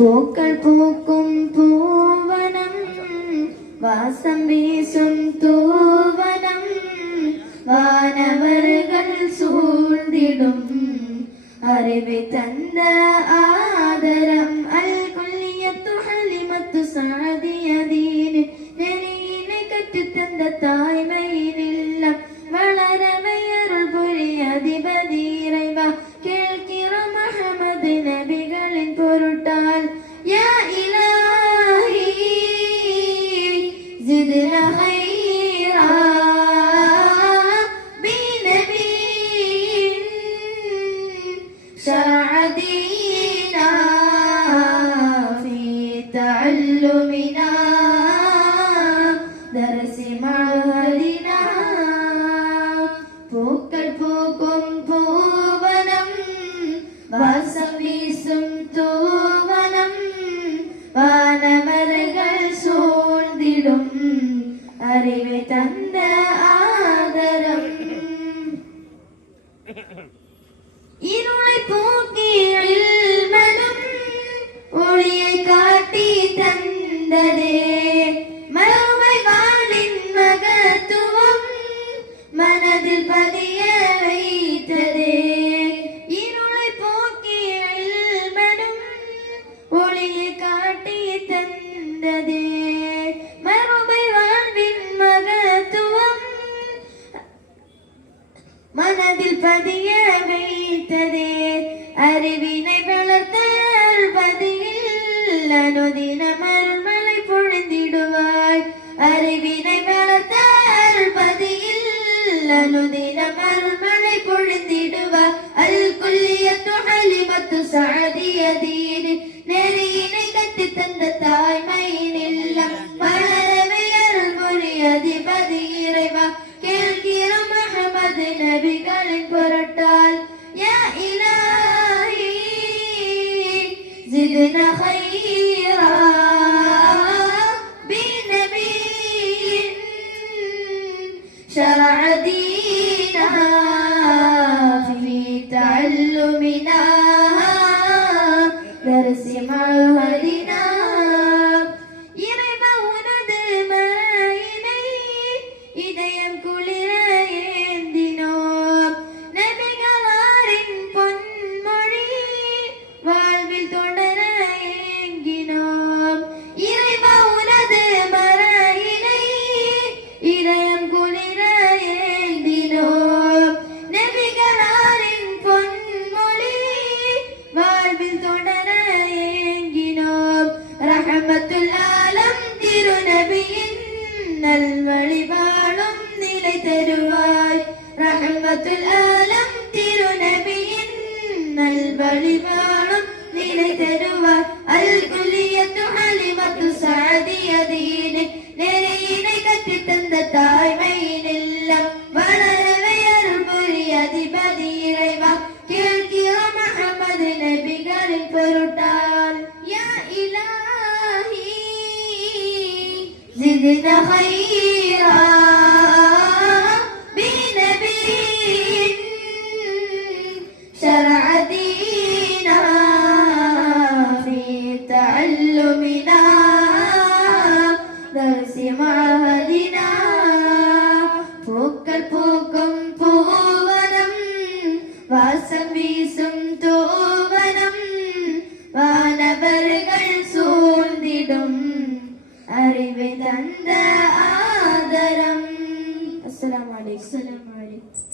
പൂക്കൾ പൂക്കും പൂവനം വാസം വീസും തൂവനം വാനവറുകൾ സൂழ்ந்திடும் അറിവ് തന്ന ആദരം അൽ കുല്ലിയത്തു ഹലിമത്തു സാദിയദീന് നെറിയിനെ കറ്റുതന്ന തായ്മയിലില്ല വളരവയരുൾ പുരിയധിപതി ഇறைவ കേൾക്കിറം അഹമ്മദ് നബികളിൻ പൊരുട്ടാൽ യാ ഇലാഹി സിദ്ന ഖൈറാ ബിനബിയിൻ ശറഅ ദീനാ ഫീ തഅല്ലുമിനാ ദർസി മഅദിനാ പൂക്കൾ പൂക്കും പൂവനം വാസം വീസും തൂവനം വാനമരകൾ സൂழ்ந்திடும் അറിവ് തന്ന ആദരം ഇരുളை പോക്കി ഇൽമനും ഒളിയെ കാട്ടി തന്നതേ മറുமை വാളിൻ മകത്തുവം മനതിൽ പതിയ வைத்ததே ഇരുളை പോക്കി ഇൽമനും ഒളിയെ കാട്ടി തന്നതേ മറുமை വാളിൻ മകത്തുവം മനതിൽ പതിയ வைத்ததே அறிவினை வளர்த்தால் பதியில் அனுதினம் அருள்மழை பொழிந்திடுவாய் அறிவினை வளர்த்தால் பதியில் அனுதினம் அருள்மழை பொழிந்திடுவாய் அல் குல்லியத்து ஹலிமத்து சாதியதீன் நெறியினை கற்று தந்த தாய்மையினில்ல வளரவே அருள் புரியதிபதி இறைவா கேள்கிறோம் அஹமது நபிகளின் பொருட்டால் யா இலாஹி زدنا خيرا بنبي شرع دينا في تعلمنا درس معهدنا இறைவா உனது மறையினை இதயம் குளிர ஏந்தினோம் நபிகளாரின் பொன்மொழி வாழ்வில் தொடர ஏங்கினோம் இறைவா உனது மறையினை இதயம் குளிர ஏந்தினோம் நபிகளாரின் பொன்மொழி வாழ்வில் தொடர ஏங்கினோம் ரஹமத்துல் ஆலம் திருநபியின் நல்வழி வாழும் நிலை தருவாய் ரஹமத்துல் ஆலம் திருநபியின் நல்வழி வாழும் நிலை தருவாய் அல் குல்லியத்து ஹலிமத்து சாதியதீன் நெறியினை கற்று தந்த தாய்மையினில்லம் வளரவே அருள் புரியதிபதி இறைவா கேள்கிறோம் அஹமது நபிகளின் பொருட்டால் யா இலாஹி زدنا خيرا بنبي شرع دينا في تعلمنا درس معهدنا പൂക്കൾ പൂക്കും പൂവനം വാസം വീസും തൂവനം വാനവറുകൾ സൂழ்ந்திடும் അറിവ് തന്ന ആദരം. അസ്സലാമു അലൈക്കും.